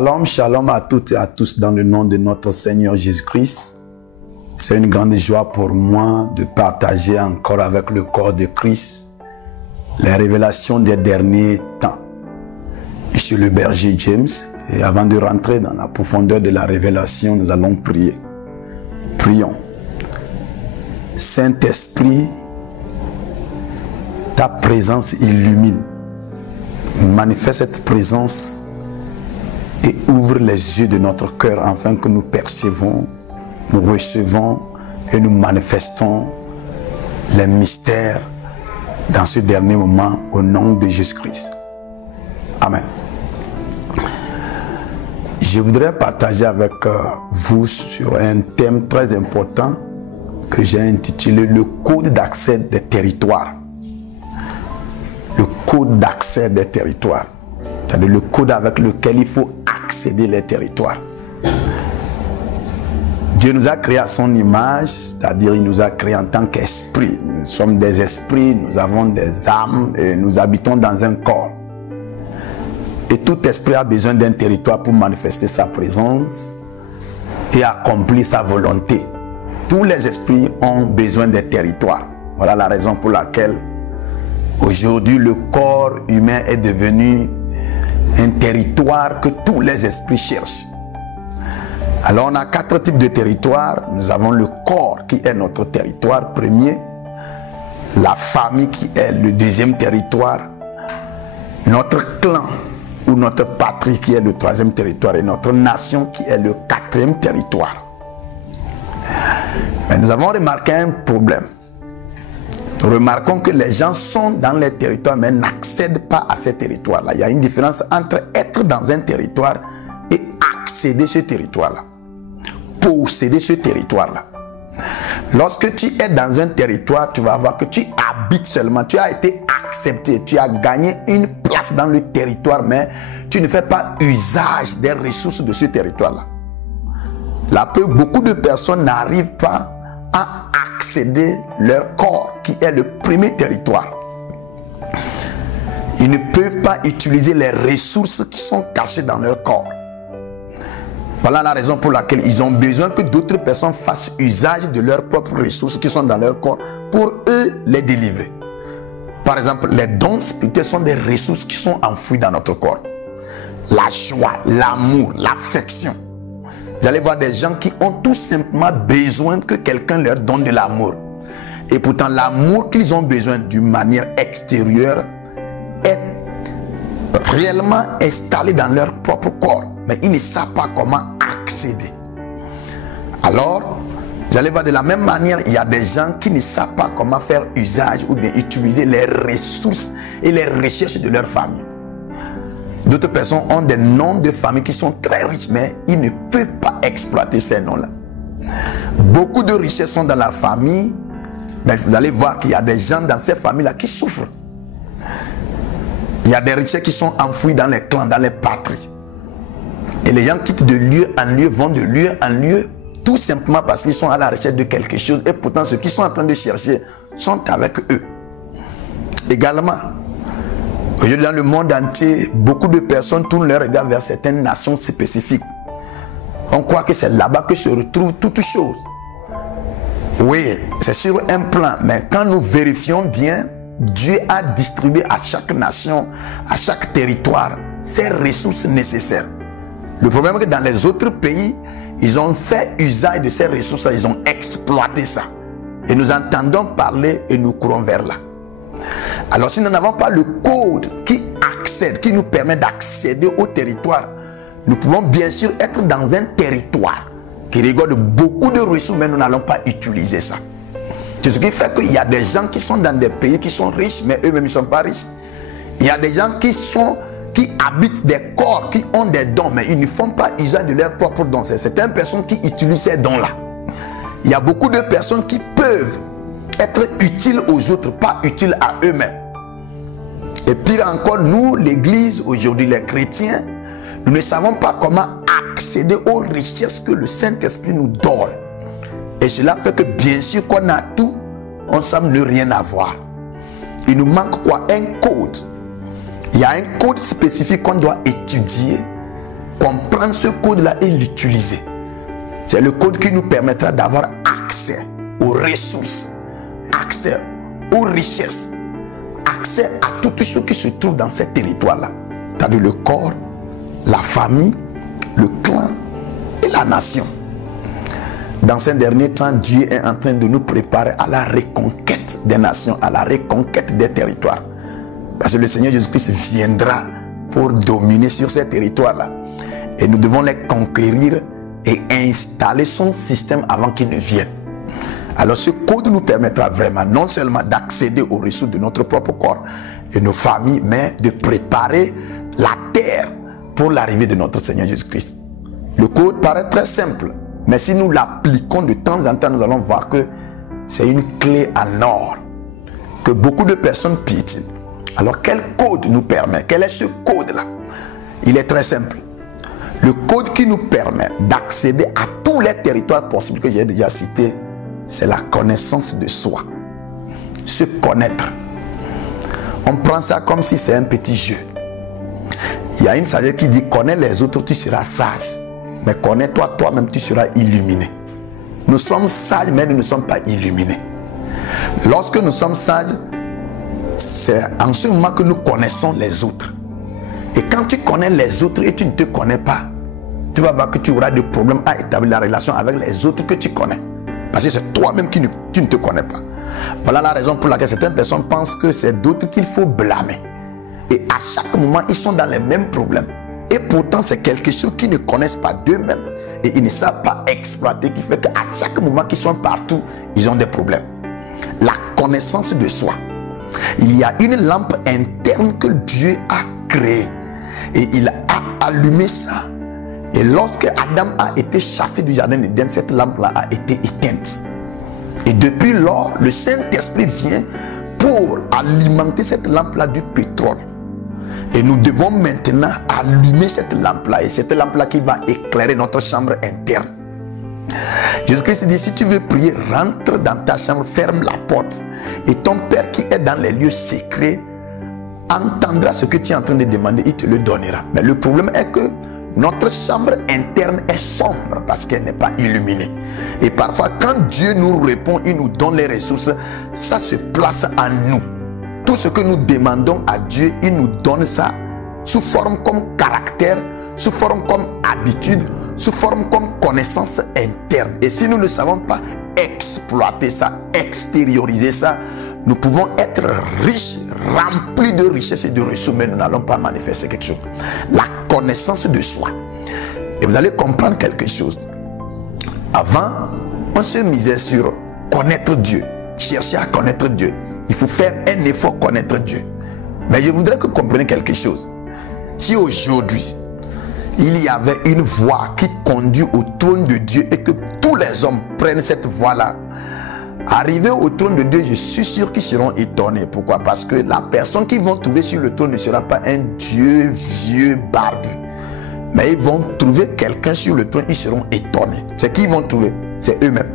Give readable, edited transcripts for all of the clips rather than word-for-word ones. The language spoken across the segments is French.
Shalom, shalom à toutes et à tous dans le nom de notre Seigneur Jésus-Christ. C'est une grande joie pour moi de partager encore avec le corps de Christ les révélations des derniers temps. Je suis le berger James et avant de rentrer dans la profondeur de la révélation, nous allons prier. Prions. Saint-Esprit, ta présence illumine. Manifeste cette présence et ouvre les yeux de notre cœur afin que nous percevons, nous recevons et nous manifestons les mystères dans ce dernier moment au nom de Jésus-Christ. Amen. Je voudrais partager avec vous sur un thème très important que j'ai intitulé le code d'accès des territoires. Le code d'accès des territoires. C'est-à-dire le code avec lequel il faut accéder les territoires. Dieu nous a créés à son image, c'est-à-dire il nous a créés en tant qu'esprit. Nous sommes des esprits, nous avons des âmes et nous habitons dans un corps. Et tout esprit a besoin d'un territoire pour manifester sa présence et accomplir sa volonté. Tous les esprits ont besoin des territoires. Voilà la raison pour laquelle aujourd'hui le corps humain est devenu un territoire que tous les esprits cherchent. Alors on a 4 types de territoires. Nous avons le corps qui est notre territoire premier, la famille qui est le deuxième territoire, notre clan ou notre patrie qui est le troisième territoire et notre nation qui est le 4e territoire. Mais nous avons remarqué un problème. Nous remarquons que les gens sont dans les territoires mais n'accèdent pas à ces territoires-là. Il y a une différence entre être dans un territoire et accéder à ce territoire-là. Posséder ce territoire-là. Lorsque tu es dans un territoire, tu vas voir que tu habites seulement. Tu as été accepté. Tu as gagné une place dans le territoire, mais tu ne fais pas usage des ressources de ce territoire-là. Beaucoup de personnes n'arrivent pas à accéder leur corps, qui est le premier territoire. Ils ne peuvent pas utiliser les ressources qui sont cachées dans leur corps. Voilà la raison pour laquelle ils ont besoin que d'autres personnes fassent usage de leurs propres ressources qui sont dans leur corps pour eux les délivrer. Par exemple, les dons spirituels sont des ressources qui sont enfouies dans notre corps. La joie, l'amour, l'affection. Vous allez voir des gens qui ont tout simplement besoin que quelqu'un leur donne de l'amour. Et pourtant, l'amour qu'ils ont besoin d'une manière extérieure est réellement installé dans leur propre corps. Mais ils ne savent pas comment accéder. Alors, vous allez voir de la même manière, il y a des gens qui ne savent pas comment faire usage ou bien utiliser les ressources et les recherches de leur famille. D'autres personnes ont des noms de famille qui sont très riches, mais ils ne peuvent pas exploiter ces noms-là. Beaucoup de richesses sont dans la famille, mais vous allez voir qu'il y a des gens dans ces familles-là qui souffrent. Il y a des richesses qui sont enfouies dans les clans, dans les patries. Et les gens quittent de lieu en lieu, vont de lieu en lieu, tout simplement parce qu'ils sont à la recherche de quelque chose. Et pourtant, ceux qui sont en train de chercher sont avec eux. Également, aujourd'hui dans le monde entier, beaucoup de personnes tournent leur regard vers certaines nations spécifiques. On croit que c'est là-bas que se retrouvent toutes choses. Oui, c'est sur un plan, mais quand nous vérifions bien, Dieu a distribué à chaque nation, à chaque territoire, ses ressources nécessaires. Le problème est que dans les autres pays, ils ont fait usage de ces ressources, ils ont exploité ça. Et nous entendons parler et nous courons vers là. Alors si nous n'avons pas le code qui accède, qui nous permet d'accéder au territoire, nous pouvons bien sûr être dans un territoire qui regorge beaucoup de ressources, mais nous n'allons pas utiliser ça. C'est ce qui fait qu'il y a des gens qui sont dans des pays qui sont riches, mais eux-mêmes ne sont pas riches. Il y a des gens qui habitent des corps, qui ont des dons, mais ils ne font pas usage de leurs propres dons. C'est certaines personnes qui utilisent ces dons-là. Il y a beaucoup de personnes qui peuvent être utiles aux autres, pas utiles à eux-mêmes. Et pire encore, nous, l'Église, aujourd'hui, les chrétiens, nous ne savons pas comment accéder aux richesses que le Saint-Esprit nous donne. Et cela fait que bien sûr qu'on a tout, on semble ne rien avoir. Il nous manque quoi? Un code. Il y a un code spécifique qu'on doit étudier comprendre ce code-là et l'utiliser. C'est le code qui nous permettra d'avoir accès aux ressources, accès aux richesses, accès à tout ce qui se trouve dans ces territoires-là. C'est-à-dire le corps, la famille, le clan et la nation. Dans ces derniers temps, Dieu est en train de nous préparer à la reconquête des nations, à la reconquête des territoires. Parce que le Seigneur Jésus-Christ viendra pour dominer sur ces territoires-là. Et nous devons les conquérir et installer son système avant qu'il ne vienne. Alors ce code nous permettra vraiment non seulement d'accéder aux ressources de notre propre corps et nos familles, mais de préparer la terre pour l'arrivée de notre Seigneur Jésus-Christ. Le code paraît très simple, mais si nous l'appliquons de temps en temps, nous allons voir que c'est une clé en or que beaucoup de personnes piétinent. Alors quel code nous permet? Quel est ce code-là? Il est très simple. Le code qui nous permet d'accéder à tous les territoires possibles que j'ai déjà cités, c'est la connaissance de soi. Se connaître. On prend ça comme si c'est un petit jeu. Il y a une sagesse qui dit: connais les autres, tu seras sage. Mais connais-toi toi-même, tu seras illuminé. Nous sommes sages, mais nous ne sommes pas illuminés. Lorsque nous sommes sages, c'est en ce moment que nous connaissons les autres. Et quand tu connais les autres et tu ne te connais pas, tu vas voir que tu auras des problèmes à établir la relation avec les autres que tu connais. Parce que c'est toi-même qui tu ne te connais pas. Voilà la raison pour laquelle certaines personnes pensent que c'est d'autres qu'il faut blâmer. Et à chaque moment, ils sont dans les mêmes problèmes. Et pourtant, c'est quelque chose qu'ils ne connaissent pas d'eux-mêmes. Et ils ne savent pas exploiter, qui fait qu'à chaque moment qu'ils sont partout, ils ont des problèmes. La connaissance de soi. Il y a une lampe interne que Dieu a créée. Et il a allumé ça. Et lorsque Adam a été chassé du jardin d'Éden, cette lampe-là a été éteinte. Et depuis lors, le Saint-Esprit vient pour alimenter cette lampe-là du pétrole. Et nous devons maintenant allumer cette lampe-là. Et cette lampe-là qui va éclairer notre chambre interne. Jésus-Christ dit: si tu veux prier, rentre dans ta chambre, ferme la porte. Et ton Père qui est dans les lieux secrets entendra ce que tu es en train de demander, il te le donnera. Mais le problème est que notre chambre interne est sombre parce qu'elle n'est pas illuminée. Et parfois, quand Dieu nous répond, il nous donne les ressources, ça se place en nous. Tout ce que nous demandons à Dieu, il nous donne ça sous forme comme caractère, sous forme comme habitude, sous forme comme connaissance interne. Et si nous ne savons pas exploiter ça, extérioriser ça, nous pouvons être riches, remplis de richesses et de ressources, mais nous n'allons pas manifester quelque chose. La connaissance de soi. Et vous allez comprendre quelque chose. Avant, on se misait sur connaître Dieu, chercher à connaître Dieu. Il faut faire un effort pour connaître Dieu. Mais je voudrais que vous compreniez quelque chose. Si aujourd'hui, il y avait une voie qui conduit au trône de Dieu et que tous les hommes prennent cette voie-là, arrivé au trône de Dieu, je suis sûr qu'ils seront étonnés. Pourquoi? Parce que la personne qu'ils vont trouver sur le trône ne sera pas un Dieu vieux barbu. Mais ils vont trouver quelqu'un sur le trône, ils seront étonnés. C'est qui ils vont trouver? C'est eux-mêmes.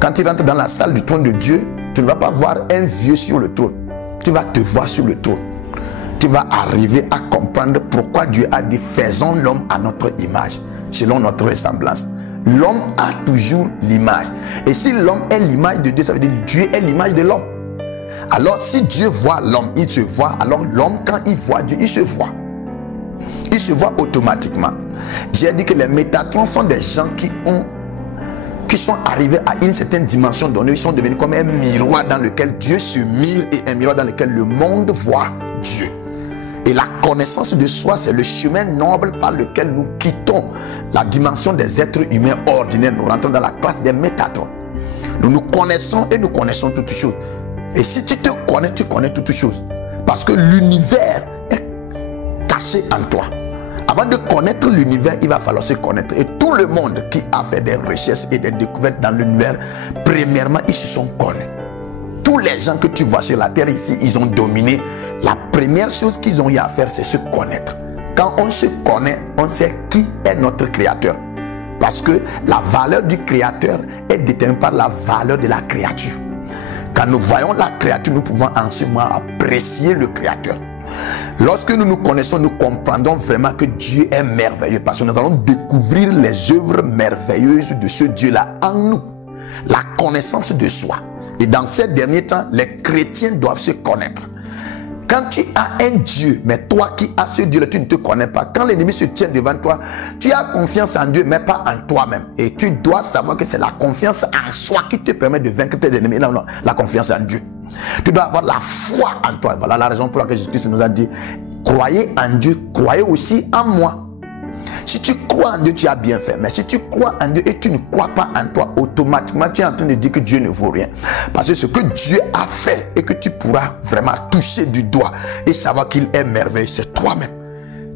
Quand ils rentrent dans la salle du trône de Dieu, tu ne vas pas voir un vieux sur le trône. Tu vas te voir sur le trône. Tu vas arriver à comprendre pourquoi Dieu a dit: faisons l'homme à notre image, selon notre ressemblance. L'homme a toujours l'image. Et si l'homme est l'image de Dieu, ça veut dire que Dieu est l'image de l'homme. Alors si Dieu voit l'homme, il se voit. Alors l'homme, quand il voit Dieu, il se voit. Il se voit automatiquement. J'ai dit que les Métatrons sont des gens qui sont arrivés à une certaine dimension donnée. Ils sont devenus comme un miroir dans lequel Dieu se mire et un miroir dans lequel le monde voit Dieu. Et la connaissance de soi, c'est le chemin noble par lequel nous quittons la dimension des êtres humains ordinaires. Nous rentrons dans la classe des Métatrons. Nous nous connaissons et nous connaissons toutes choses. Et si tu te connais, tu connais toutes choses. Parce que l'univers est caché en toi. Avant de connaître l'univers, il va falloir se connaître. Et tout le monde qui a fait des recherches et des découvertes dans l'univers, premièrement, ils se sont connus. Tous les gens que tu vois sur la terre ici, ils ont dominé. La première chose qu'ils ont eu à faire, c'est se connaître. Quand on se connaît, on sait qui est notre créateur. Parce que la valeur du créateur est déterminée par la valeur de la créature. Quand nous voyons la créature, nous pouvons en ce moment apprécier le créateur. Lorsque nous nous connaissons, nous comprendrons vraiment que Dieu est merveilleux, parce que nous allons découvrir les œuvres merveilleuses de ce Dieu-là en nous. La connaissance de soi. Et dans ces derniers temps, les chrétiens doivent se connaître. Quand tu as un Dieu, mais toi qui as ce Dieu-là, tu ne te connais pas. Quand l'ennemi se tient devant toi, tu as confiance en Dieu, mais pas en toi-même. Et tu dois savoir que c'est la confiance en soi qui te permet de vaincre tes ennemis. Non, la confiance en Dieu. Tu dois avoir la foi en toi. Voilà la raison pour laquelle Jésus-Christ nous a dit, croyez en Dieu, croyez aussi en moi. Si tu crois en Dieu, tu as bien fait. Mais si tu crois en Dieu et tu ne crois pas en toi, automatiquement, tu es en train de dire que Dieu ne vaut rien. Parce que ce que Dieu a fait et que tu pourras vraiment toucher du doigt et savoir qu'il est merveilleux, c'est toi-même.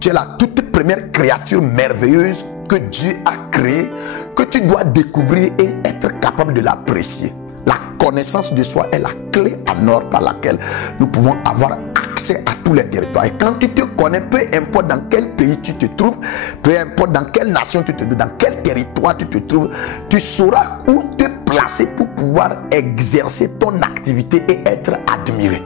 Tu es la toute première créature merveilleuse que Dieu a créée, que tu dois découvrir et être capable de l'apprécier. La connaissance de soi est la clé en or par laquelle nous pouvons avoir accès à tous les territoires. Et quand tu te connais, peu importe dans quel pays tu te trouves, peu importe dans quelle nation tu te trouves, dans quel territoire tu te trouves, tu sauras où te placer pour pouvoir exercer ton activité et être admiré.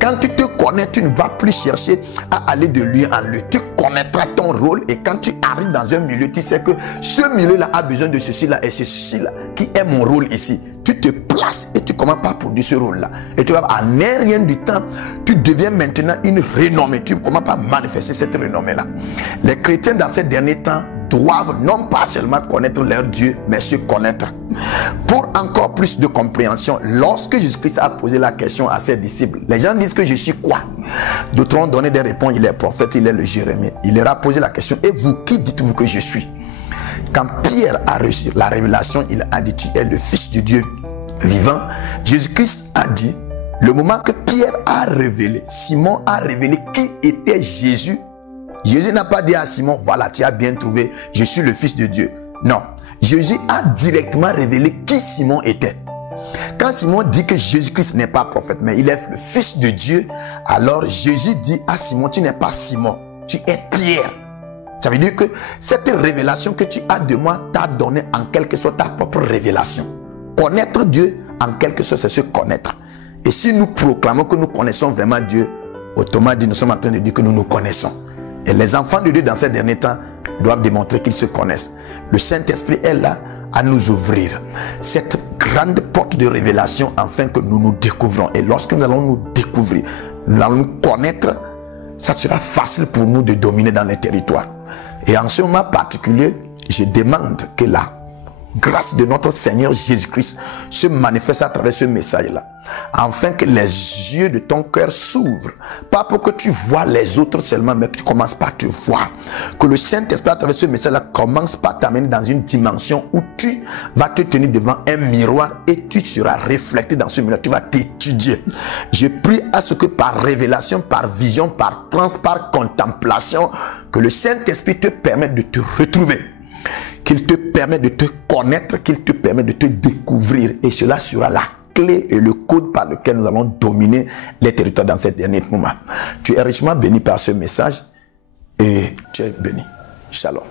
Quand tu te connais, tu ne vas plus chercher à aller de lieu en lieu. Tu connaîtras ton rôle et quand tu arrives dans un milieu, tu sais que ce milieu-là a besoin de ceci-là et c'est ceci-là qui est mon rôle ici. Tu te places et tu commences par produire ce rôle-là. Et tu vas, en un rien du temps, tu deviens maintenant une renommée. Tu commences par manifester cette renommée-là. Les chrétiens dans ces derniers temps doivent non pas seulement connaître leur Dieu, mais se connaître. Pour encore plus de compréhension, lorsque Jésus-Christ a posé la question à ses disciples, les gens disent que je suis quoi? D'autres ont donné des réponses, il est prophète, il est le Jérémie. Il leur a posé la question, et vous, qui dites-vous que je suis? Quand Pierre a reçu la révélation, il a dit, tu es le Fils du Dieu vivant. Jésus-Christ a dit, le moment que Pierre a révélé, Simon a révélé qui était Jésus, Jésus n'a pas dit à Simon, voilà, tu as bien trouvé, je suis le Fils de Dieu. Non, Jésus a directement révélé qui Simon était. Quand Simon dit que Jésus-Christ n'est pas prophète, mais il est le Fils de Dieu, alors Jésus dit à Simon, tu n'es pas Simon, tu es Pierre. Ça veut dire que cette révélation que tu as de moi t'a donné en quelque sorte ta propre révélation. Connaître Dieu, en quelque sorte, c'est se connaître. Et si nous proclamons que nous connaissons vraiment Dieu, automatiquement, nous sommes en train de dire que nous nous connaissons. Et les enfants de Dieu, dans ces derniers temps, doivent démontrer qu'ils se connaissent. Le Saint-Esprit est là à nous ouvrir cette grande porte de révélation afin que nous nous découvrons. Et lorsque nous allons nous découvrir, nous allons nous connaître, ça sera facile pour nous de dominer dans les territoires. Et en ce moment particulier, je demande que la grâce de notre Seigneur Jésus-Christ se manifeste à travers ce message-là, afin que les yeux de ton cœur s'ouvrent, pas pour que tu vois les autres seulement, mais que tu commences par te voir. Que le Saint-Esprit à travers ce message-là commence par t'amener dans une dimension où tu vas te tenir devant un miroir et tu seras reflété dans ce miroir, tu vas t'étudier. Je prie à ce que par révélation, par vision, par transe, par contemplation, que le Saint-Esprit te permette de te retrouver, qu'il te permet de te connaître, qu'il te permet de te découvrir. Et cela sera la clé et le code par lequel nous allons dominer les territoires dans ces derniers moments. Tu es richement béni par ce message et tu es béni. Shalom.